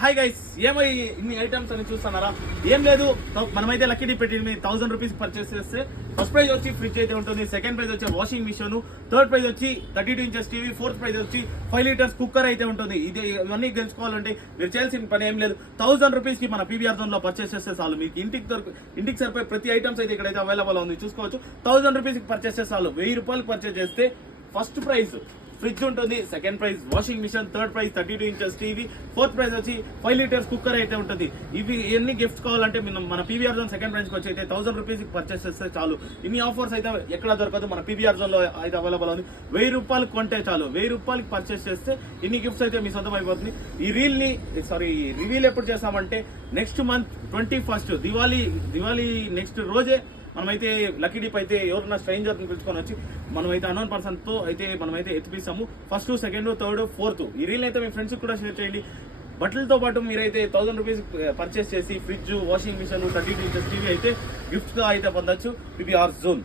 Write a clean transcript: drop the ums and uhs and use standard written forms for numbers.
Hi guys, ఏమై ఇన్ని items అని చూస్తున్నారా? ఏం లేదు, మనమైతే లక్కీ డీ పెట్టి 1000 రూపీస్ పర్చేస్ చేస్తే ఫస్ట్ ప్రైజ్ వచ్చి ఫ్రిడ్జ్ అయితే ఉంటుంది, సెకండ్ ప్రైజ్ వచ్చి వాషింగ్ మిషన్, థర్డ్ ప్రైజ్ వచ్చి 32 ఇంచెస్ టీవీ, ఫోర్త్ ప్రైజ్ వచ్చి 5 లీటర్స్ కుక్కర్ అయితే ఉంటుంది. ఇవన్నీ గెలుచుకోవాలంటే మీరు చేయాల్సిన పని ఏం లేదు. 1000 రూపీస్ కి మన పీవీఆర్ జోన్ లో పర్చేస్ చేస్తే చాలు. మీకు ఇంటికి సరిపోయే ప్రతి ఐటమ్స్ అయితే ఇక్కడైతే అవైలబుల్ ఉంది, చూసుకోవచ్చు. 1000 రూపీస్ కి పర్చేస్ చేస్తే చాలు. 1000 రూపాయలు పర్చేస్ చేస్తే ఫస్ట్ ప్రైజ్ ఫ్రిడ్జ్ ఉంటుంది, second prize washing machine, third prize 32 inches TV, fourth prize వచ్చి 5 లీటర్స్ కుక్కర్ అయితే ఉంటుంది. ఇవి ఎన్ని గిఫ్ట్స్ కావాలంటే మన పీవీఆర్ జోన్ సెకండ్ ప్రైజ్ వచ్చి అయితే 1000 రూపీస్ పర్చేస్ చేస్తే చాలు. ఇన్ని ఆఫర్స్ అయితే ఎక్కడ దొరకదు, మన పీవీఆర్ జోన్ లో అయితే అవైలబుల్ ఉంది. 1000 రూపాయలు కొంటే చాలు. 1000 రూపాయలకి పర్చేస్ చేస్తే ఇన్ని గిఫ్ట్స్ అయితే మీ సొంతం అయిపోతుంది. ఈ రివీల్ ఎప్పుడు చేస్తామంటే next month 21st Diwali next రోజే మనమైతే లక్కీ డీప్ అయితే ఎవరన్నా స్ట్రేంజర్ పిలుచుకొని వచ్చి మనమైతే అన్నోన్ పర్సన్ తో అయితే మనమైతే ఎత్తిపిస్తాము. ఫస్ట్, సెకండ్, థర్డ్, ఫోర్త్ ఈ రీల్ అయితే మీ ఫ్రెండ్స్ కూడా షేర్ చేయండి. బట్టలతో పాటు మీరైతే 1000 రూపీస్ పర్చేస్ చేసి fridge, washing machine, 32 inches TV అయితే గిఫ్ట్ గా అయితే పొందొచ్చు పీవీఆర్ జోన్.